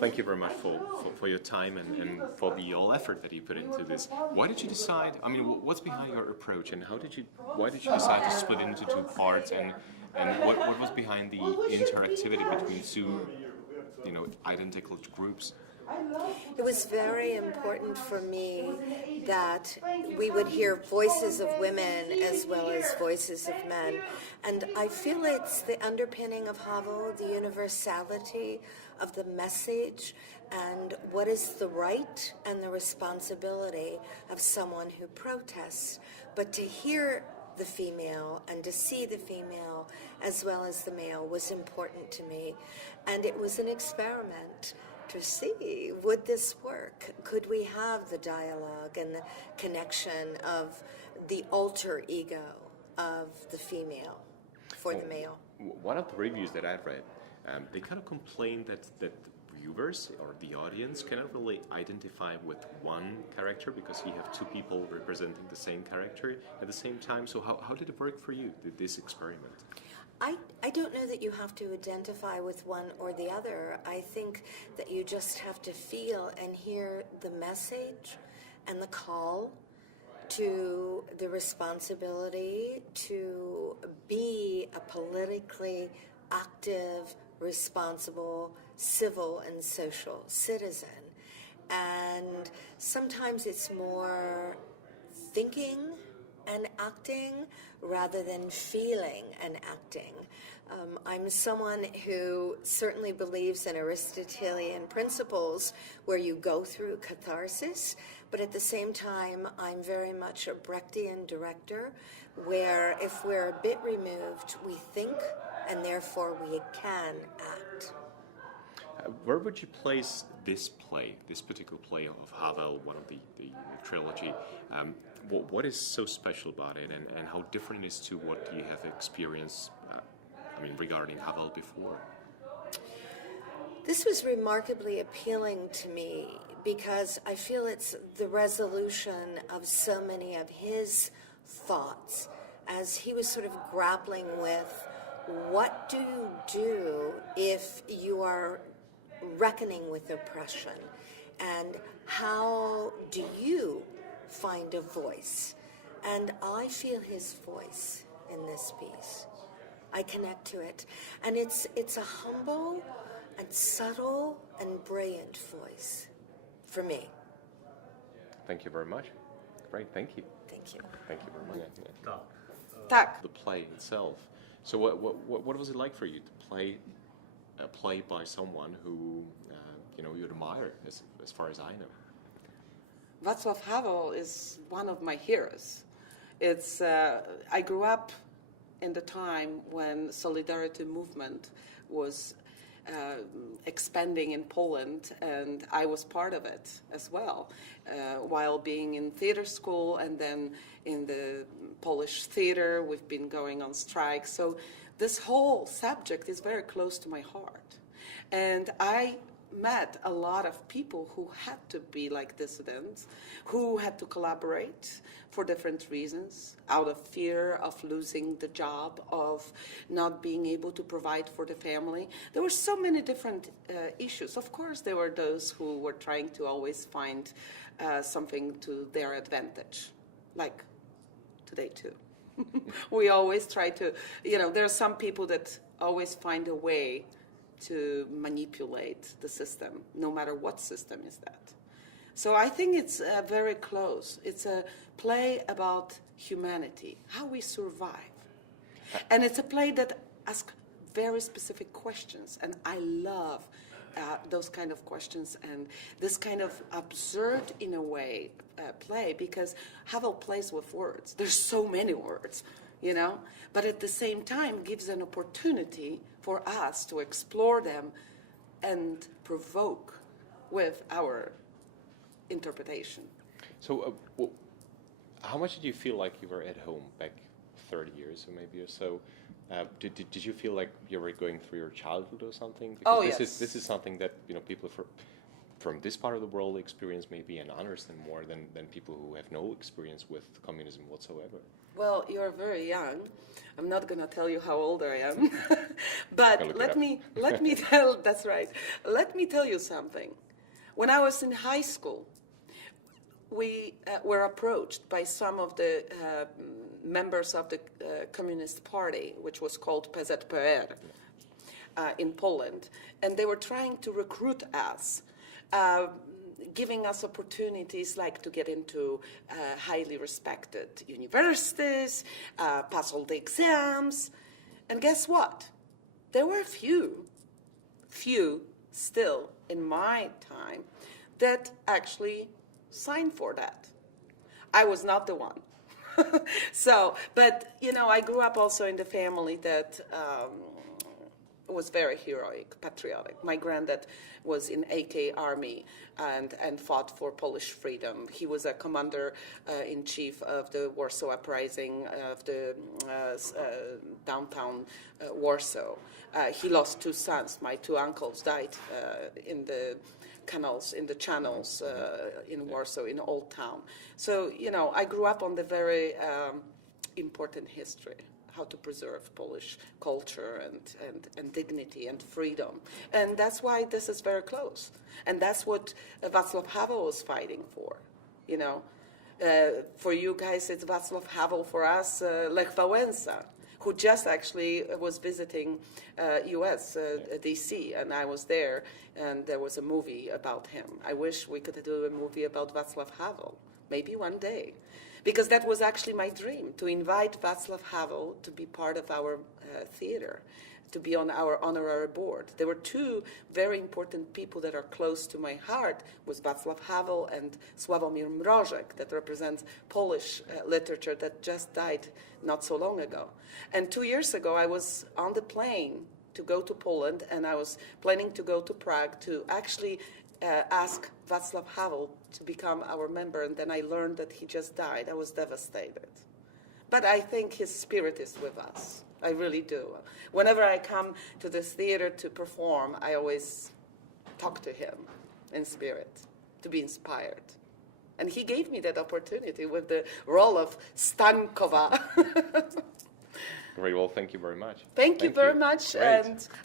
Thank you very much for your time and for the all effort that you put into this. Why did you decide, I mean, what's behind your approach, and why did you decide to split it into two parts, and what was behind the interactivity between two, identical groups? It was very important for me that we would hear voices of women as well as voices of men. And I feel it's the underpinning of Havel, the universality of the message, and what is the right and the responsibility of someone who protests. But to hear the female and to see the female as well as the male was important to me. And it was an experiment to see, would this work? Could we have the dialogue and the connection of the alter ego of the female for the male? One of the reviews that I've read, they kind of complained that viewers or the audience cannot really identify with one character because you have two people representing the same character at the same time. So how did it work for you, this experiment? I don't know that you have to identify with one or the other. I think that you just have to feel and hear the message and the call to the responsibility to be a politically active, responsible, civil and social citizen. And sometimes it's more thinking and acting rather than feeling and acting. I'm someone who certainly believes in Aristotelian principles where you go through catharsis, but at the same time, I'm very much a Brechtian director where if we're a bit removed, we think and therefore we can act. Where would you place this particular play of Havel, one of the trilogy? What is so special about it, and how different it is to what you have experienced, regarding Havel before? This was remarkably appealing to me because I feel it's the resolution of so many of his thoughts as he was sort of grappling with what do you do if you are reckoning with oppression, and how do you find a voice? And I feel his voice in this piece. I connect to it, and it's a humble and subtle and brilliant voice for me. Thank you very much. Great, thank you. Thank you. Thank you very much. Tak. The play itself. So what was it like for you to play a play by someone who you admire, as far as I know? Vaclav Havel is one of my heroes. It's I grew up in the time when Solidarity movement was expanding in Poland, and I was part of it as well, while being in theater school and then in the Polish theater. We've been going on strike. So this whole subject is very close to my heart. And I met a lot of people who had to be like dissidents, who had to collaborate for different reasons, out of fear of losing the job, of not being able to provide for the family. There were so many different issues. Of course, there were those who were trying to always find something to their advantage, like today too. We always try to, there are some people that always find a way to manipulate the system, no matter what system is that. So I think it's very close. It's a play about humanity, how we survive. And it's a play that asks very specific questions, and I love those kind of questions and this kind of absurd, in a way, play, because Havel plays with words. There's so many words, but at the same time gives an opportunity for us to explore them and provoke with our interpretation. So how much did you feel like you were at home back 30 years or maybe or so? Did you feel like you were going through your childhood or something? Because yes. This is something that people from this part of the world experience maybe and understand more than people who have no experience with communism whatsoever. Well, you're very young. I'm not going to tell you how old I am, but let me tell. That's right. Let me tell you something. When I was in high school, we were approached by some of the members of the Communist Party, which was called PZPR, in Poland, and they were trying to recruit us. Giving us opportunities like to get into highly respected universities, pass all the exams. And guess what? There were few still in my time that actually signed for that. I was not the one. So, but, you know, I grew up also in the family that was very heroic, patriotic. My granddad was in AK Army and fought for Polish freedom. He was a commander-in-chief of the Warsaw Uprising of the downtown Warsaw. He lost two sons. My two uncles died in the canals, in the channels in Warsaw, in Old Town. So, you know, I grew up on the very important history, how to preserve Polish culture and dignity and freedom. And that's why this is very close. And that's what Vaclav Havel was fighting for, you know. For you guys, it's Vaclav Havel. For us, Lech Wałęsa, who just actually was visiting U.S., D.C., and I was there, and there was a movie about him. I wish we could do a movie about Vaclav Havel, maybe one day. Because that was actually my dream, to invite Vaclav Havel to be part of our theater, to be on our honorary board. There were two very important people that are close to my heart, was Vaclav Havel and Sławomir Mrożek, that represents Polish literature that just died not so long ago. And 2 years ago, I was on the plane to go to Poland, and I was planning to go to Prague to actually ask Vaclav Havel to become our member, and then I learned that he just died. I was devastated. But I think his spirit is with us. I really do. Whenever I come to this theater to perform, I always talk to him in spirit, to be inspired. And he gave me that opportunity with the role of Stankova. Great. Well, thank you very much. Thank you very much. Great. And